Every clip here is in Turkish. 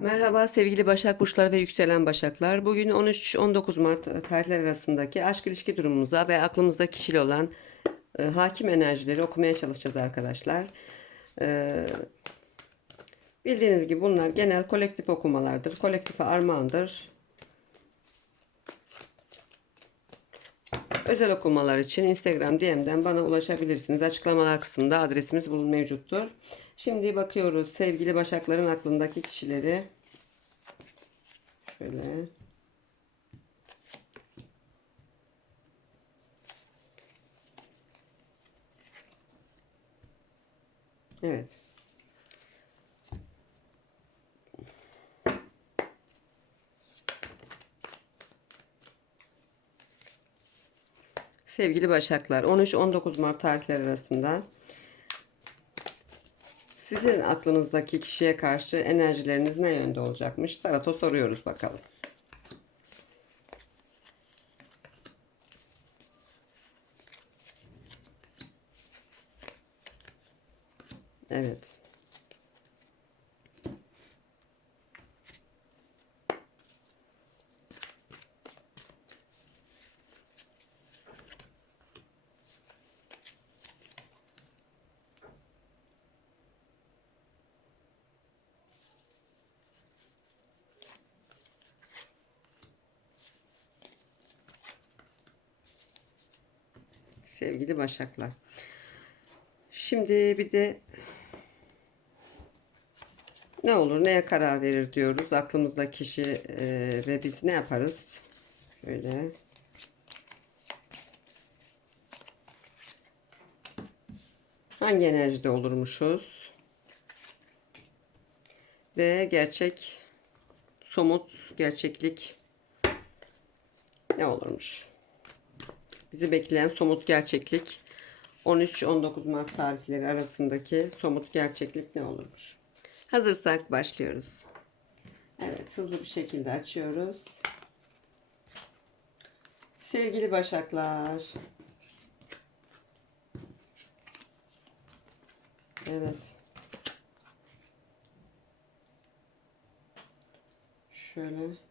Merhaba sevgili Başak Burçları ve yükselen Başaklar. Bugün 13-19 Mart tarihler arasındaki aşk ilişki durumumuza ve aklımızda kişili olan e, hakim enerjileri okumaya çalışacağız arkadaşlar. E, bildiğiniz gibi bunlar genel kolektif okumalardır. Kolektife armağandır. Özel okumalar için Instagram DM'den bana ulaşabilirsiniz. Açıklamalar kısmında adresimiz bulun mevcuttur. Şimdi bakıyoruz sevgili Başakların aklındaki kişileri. Şöyle. Evet. Sevgili Başaklar 13-19 Mart tarihleri arasında sizin aklınızdaki kişiye karşı enerjileriniz ne yönde olacakmış? Tarot'a soruyoruz bakalım. Evet. Sevgili Başaklar. Şimdi bir de ne olur neye karar verir diyoruz. Aklımızda kişi e, ve biz ne yaparız? Şöyle. Hangi enerjide olurmuşuz? Ve gerçek, somut, gerçeklik ne olurmuş? Bizi bekleyen somut gerçeklik 13-19 Mart tarihleri arasındaki somut gerçeklik ne olurmuş? Hazırsak başlıyoruz. Evet hızlı bir şekilde açıyoruz. Sevgili Başaklar. Evet. Şöyle.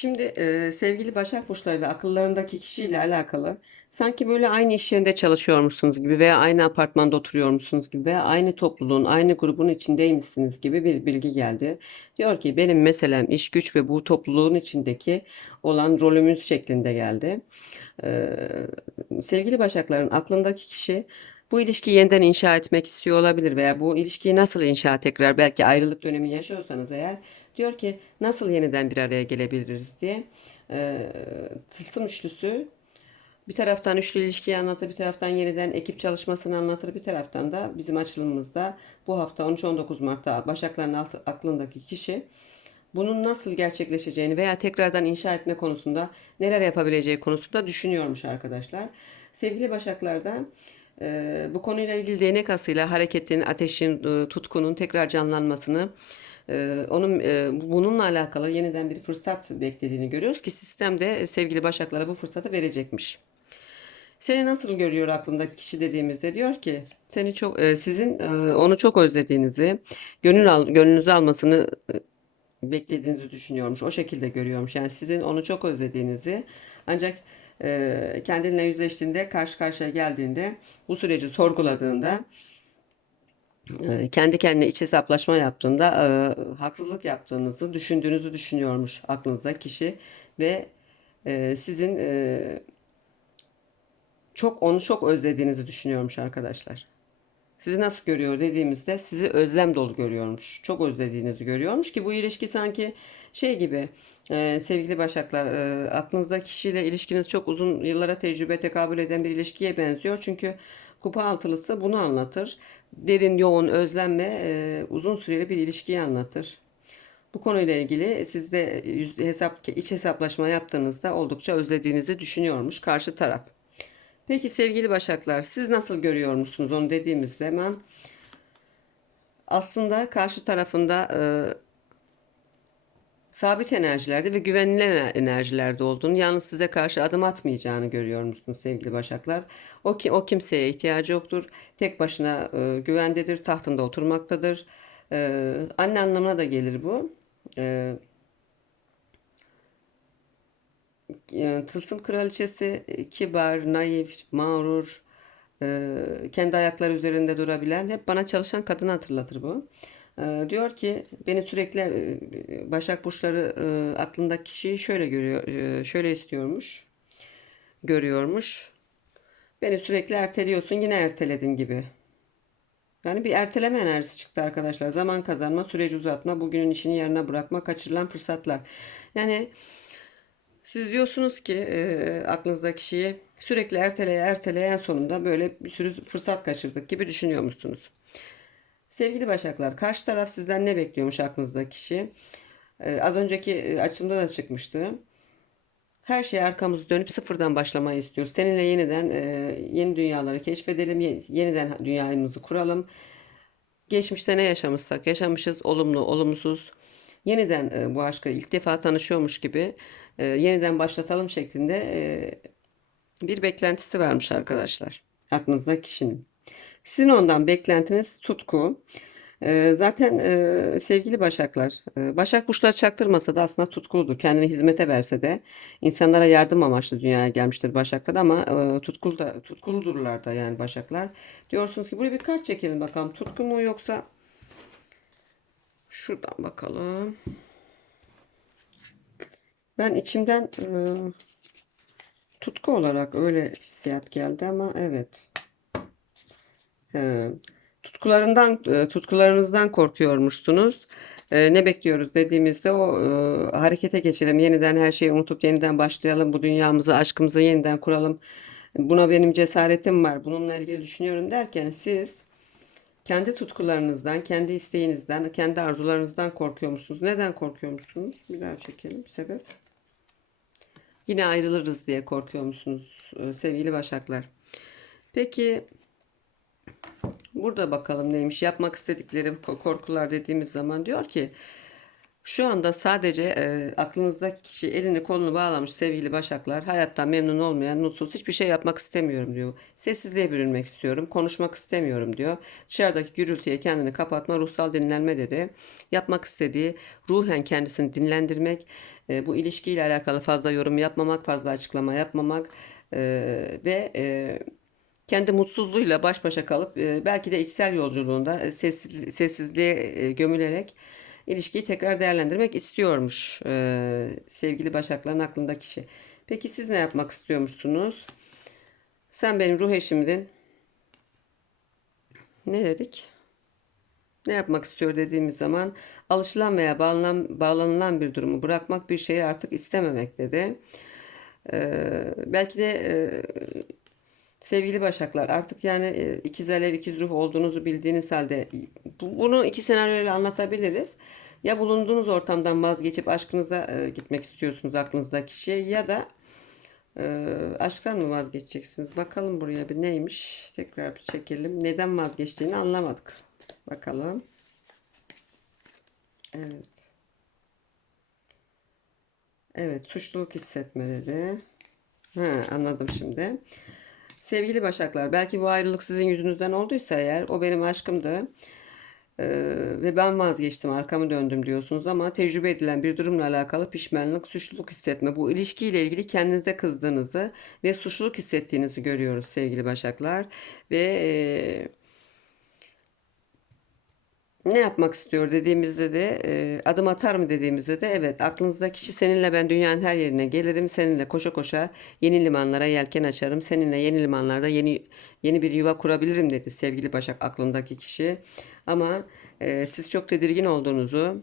Şimdi e, sevgili Başak Burçları ve akıllarındaki kişiyle alakalı sanki böyle aynı iş yerinde çalışıyormuşsunuz gibi veya aynı apartmanda oturuyormuşsunuz gibi veya aynı topluluğun, aynı grubun içindeymişsiniz gibi bir bilgi geldi. Diyor ki benim meselem iş güç ve bu topluluğun içindeki olan rolümüz şeklinde geldi. E, sevgili Başakların aklındaki kişi bu ilişkiyi yeniden inşa etmek istiyor olabilir veya bu ilişkiyi nasıl inşa tekrar belki ayrılık dönemi yaşıyorsanız eğer diyor ki nasıl yeniden bir araya gelebiliriz diye e, tılsım üçlüsü bir taraftan üçlü ilişkiyi anlatır, bir taraftan yeniden ekip çalışmasını anlatır, bir taraftan da bizim açılımımızda bu hafta 13-19 Mart'ta Başakların aklındaki kişi bunun nasıl gerçekleşeceğini veya tekrardan inşa etme konusunda neler yapabileceği konusunda düşünüyormuş arkadaşlar. Sevgili Başaklar'da e, bu konuyla ilgili değnek asıyla hareketin, ateşin, e, tutkunun tekrar canlanmasını ee, onun e, bununla alakalı yeniden bir fırsat beklediğini görüyoruz ki sistemde e, sevgili Başaklara bu fırsatı verecekmiş. Seni nasıl görüyor aklındaki kişi dediğimizde diyor ki seni çok e, sizin onu çok özlediğinizi, gönül al, gönlünüzü almasını beklediğinizi düşünüyormuş. O şekilde görüyormuş. Yani sizin onu çok özlediğinizi ancak e, kendinle yüzleştiğinde, karşı karşıya geldiğinde, bu süreci sorguladığında kendi kendine iç hesaplaşma yaptığında e, haksızlık yaptığınızı düşündüğünüzü düşünüyormuş aklınızda kişi ve e, sizin e, çok onu çok özlediğinizi düşünüyormuş arkadaşlar. Sizi nasıl görüyor dediğimizde sizi özlem dolu görüyormuş. Çok özlediğinizi görüyormuş ki bu ilişki sanki şey gibi e, sevgili Başaklar e, aklınızda kişiyle ilişkiniz çok uzun yıllara tecrübe tekabül eden bir ilişkiye benziyor. Çünkü kupa altılısı bunu anlatır. Derin, yoğun, özlem ve e, uzun süreli bir ilişkiyi anlatır. Bu konuyla ilgili siz de yüz, hesap, iç hesaplaşma yaptığınızda oldukça özlediğinizi düşünüyormuş karşı taraf. Peki sevgili Başaklar, siz nasıl görüyor musunuz onu dediğimizde hemen aslında karşı tarafında e, sabit enerjilerde ve güvenilen enerjilerde olduğunu, yalnız size karşı adım atmayacağını görüyor musunuz sevgili Başaklar? O ki o kimseye ihtiyacı yoktur. Tek başına e, güvendedir, tahtında oturmaktadır. E, anne anlamına da gelir bu. E, e, Tılsım Kraliçesi e, kibar, naif, mağrur, e, kendi ayakları üzerinde durabilen, hep bana çalışan kadını hatırlatır bu. E, diyor ki beni sürekli e, Başak Burçları e, aklındaki kişiyi şöyle görüyor, e, şöyle istiyormuş, görüyormuş. Beni sürekli erteliyorsun, yine erteledin gibi. Yani bir erteleme enerjisi çıktı arkadaşlar. Zaman kazanma, süreci uzatma, bugünün işini yarına bırakma, kaçırılan fırsatlar. Yani siz diyorsunuz ki e, aklınızdaki kişiyi sürekli erteleye erteleye en sonunda böyle bir sürü fırsat kaçırdık gibi düşünüyormuşsunuz. Sevgili Başaklar, karşı taraf sizden ne bekliyormuş aklınızdaki kişi? E, az önceki e, açımda da çıkmıştı. Her şeye arkamızı dönüp sıfırdan başlamayı istiyoruz. Seninle yeniden e, yeni dünyaları keşfedelim, ye- yeniden dünyamızı kuralım. Geçmişte ne yaşamışsak yaşamışız, olumlu, olumsuz. Yeniden e, bu aşkı ilk defa tanışıyormuş gibi e, yeniden başlatalım şeklinde e, bir beklentisi varmış arkadaşlar. Aklınızda kişinin. Sizin ondan beklentiniz tutku. E, zaten e, sevgili Başaklar, e, Başak burçları çaktırmasa da aslında tutkuludur. Kendini hizmete verse de insanlara yardım amaçlı dünyaya gelmiştir Başaklar ama e, tutkulu da, tutkuludurlar da yani Başaklar. Diyorsunuz ki buraya bir kart çekelim bakalım. Tutku mu yoksa şuradan bakalım. Ben içimden tutku olarak öyle hissiyat geldi ama evet. He. Tutkularından, e, tutkularınızdan korkuyormuşsunuz. E, ne bekliyoruz dediğimizde o e, harekete geçelim. Yeniden her şeyi unutup yeniden başlayalım. Bu dünyamızı, aşkımızı yeniden kuralım. Buna benim cesaretim var. Bununla ilgili düşünüyorum derken siz kendi tutkularınızdan, kendi isteğinizden, kendi arzularınızdan korkuyormuşsunuz. Neden korkuyormuşsunuz? Bir daha çekelim. Sebep? Yine ayrılırız diye korkuyormuşsunuz e, sevgili Başaklar. Peki burada bakalım neymiş? Yapmak istedikleri ko- korkular dediğimiz zaman diyor ki şu anda sadece e, aklınızdaki kişi elini kolunu bağlamış sevgili Başaklar. Hayattan memnun olmayan, mutsuz, hiçbir şey yapmak istemiyorum diyor. Sessizliğe bürünmek istiyorum, konuşmak istemiyorum diyor. Dışarıdaki gürültüye kendini kapatma, ruhsal dinlenme dedi. Yapmak istediği ruhen kendisini dinlendirmek, e, bu ilişkiyle alakalı fazla yorum yapmamak, fazla açıklama yapmamak e, ve e, kendi mutsuzluğuyla baş başa kalıp e, belki de içsel yolculuğunda e, sessiz, sessizliğe e, gömülerek ilişkiyi tekrar değerlendirmek istiyormuş e, sevgili Başakların aklındaki kişi. Peki siz ne yapmak istiyormuşsunuz? Sen benim ruh eşimdin. Ne dedik? Ne yapmak istiyor dediğimiz zaman alışılan veya bağlanan, bağlanılan bir durumu bırakmak, bir şeyi artık istememek dedi. Ee, belki de e, sevgili Başaklar artık yani e, ikiz alev, ikiz ruh olduğunuzu bildiğiniz halde bu- bunu iki senaryoyla anlatabiliriz. Ya bulunduğunuz ortamdan vazgeçip aşkınıza e, gitmek istiyorsunuz aklınızdaki kişiye ya da e, aşktan mı vazgeçeceksiniz? Bakalım buraya bir neymiş? Tekrar bir çekelim. Neden vazgeçtiğini anlamadık. Bakalım. Evet. Evet, suçluluk hissetme dedi. Ha, anladım şimdi. Sevgili Başaklar, belki bu ayrılık sizin yüzünüzden olduysa eğer, o benim aşkımdı. Ee, ve ben vazgeçtim, arkamı döndüm diyorsunuz ama tecrübe edilen bir durumla alakalı pişmanlık, suçluluk hissetme. Bu ilişkiyle ilgili kendinize kızdığınızı ve suçluluk hissettiğinizi görüyoruz sevgili Başaklar. Ve e, ne yapmak istiyor dediğimizde de e, adım atar mı dediğimizde de evet aklınızdaki kişi seninle ben dünyanın her yerine gelirim seninle koşa koşa yeni limanlara yelken açarım seninle yeni limanlarda yeni yeni bir yuva kurabilirim dedi sevgili Başak aklındaki kişi ama e, siz çok tedirgin olduğunuzu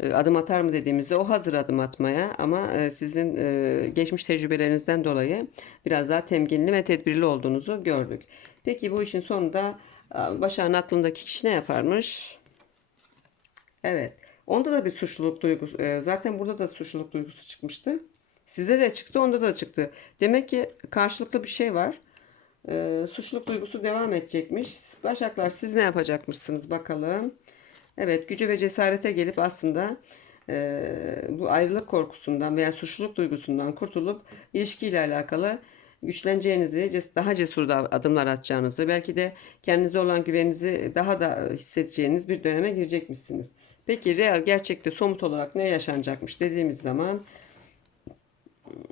e, adım atar mı dediğimizde o hazır adım atmaya ama e, sizin e, geçmiş tecrübelerinizden dolayı biraz daha temkinli ve tedbirli olduğunuzu gördük. Peki bu işin sonunda e, Başak'ın aklındaki kişi ne yaparmış? Evet. Onda da bir suçluluk duygusu. e, zaten burada da suçluluk duygusu çıkmıştı. Sizde de çıktı, onda da çıktı. Demek ki karşılıklı bir şey var. Ee, suçluluk duygusu devam edecekmiş. Başaklar siz ne yapacakmışsınız bakalım. Evet gücü ve cesarete gelip aslında e, bu ayrılık korkusundan veya suçluluk duygusundan kurtulup ilişkiyle alakalı güçleneceğinizi, daha cesur adımlar atacağınızı, belki de kendinize olan güveninizi daha da hissedeceğiniz bir döneme girecekmişsiniz. Peki real gerçekte somut olarak ne yaşanacakmış dediğimiz zaman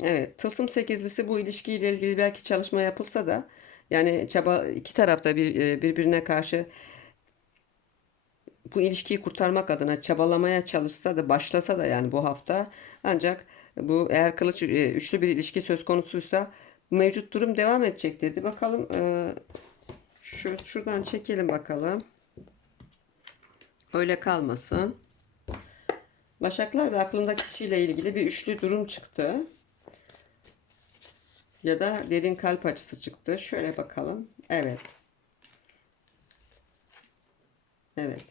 Evet, tılsım sekizlisi bu ilişkiyle ilgili belki çalışma yapılsa da yani çaba iki tarafta bir birbirine karşı bu ilişkiyi kurtarmak adına çabalamaya çalışsa da başlasa da yani bu hafta ancak bu eğer kılıç üçlü bir ilişki söz konusuysa mevcut durum devam edecek dedi. Bakalım e, şu şuradan çekelim bakalım. Öyle kalmasın. Başaklar ve aklındaki kişiyle ilgili bir üçlü durum çıktı. Ya da derin kalp açısı çıktı. Şöyle bakalım. Evet. Evet.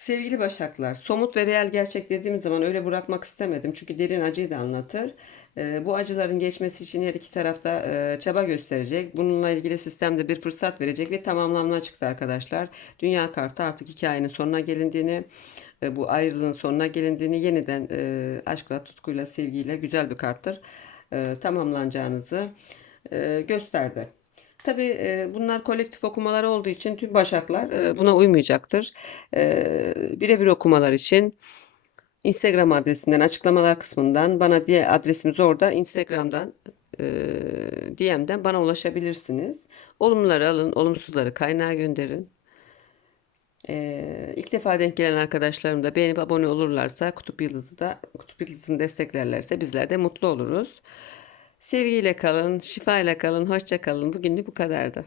Sevgili Başaklar, somut ve reel gerçek dediğimiz zaman öyle bırakmak istemedim. Çünkü derin acıyı da anlatır. Ee, bu acıların geçmesi için her iki tarafta e, çaba gösterecek. Bununla ilgili sistemde bir fırsat verecek ve tamamlanma çıktı arkadaşlar. Dünya kartı artık hikayenin sonuna gelindiğini, e, bu ayrılığın sonuna gelindiğini, yeniden e, aşkla, tutkuyla, sevgiyle güzel bir karttır. E, tamamlanacağınızı gösterdi. Tabii bunlar kolektif okumalar olduğu için tüm başaklar buna uymayacaktır. Birebir okumalar için Instagram adresinden açıklamalar kısmından bana diye adresimiz orada Instagram'dan e, DM'den bana ulaşabilirsiniz. Olumluları alın, olumsuzları kaynağa gönderin. E, ilk defa denk gelen arkadaşlarım da beğenip abone olurlarsa Kutup Yıldızı da Kutup Yıldızı'nı desteklerlerse bizler de mutlu oluruz. Sevgiyle kalın, şifayla kalın, hoşça kalın. Bugünlük bu kadardı.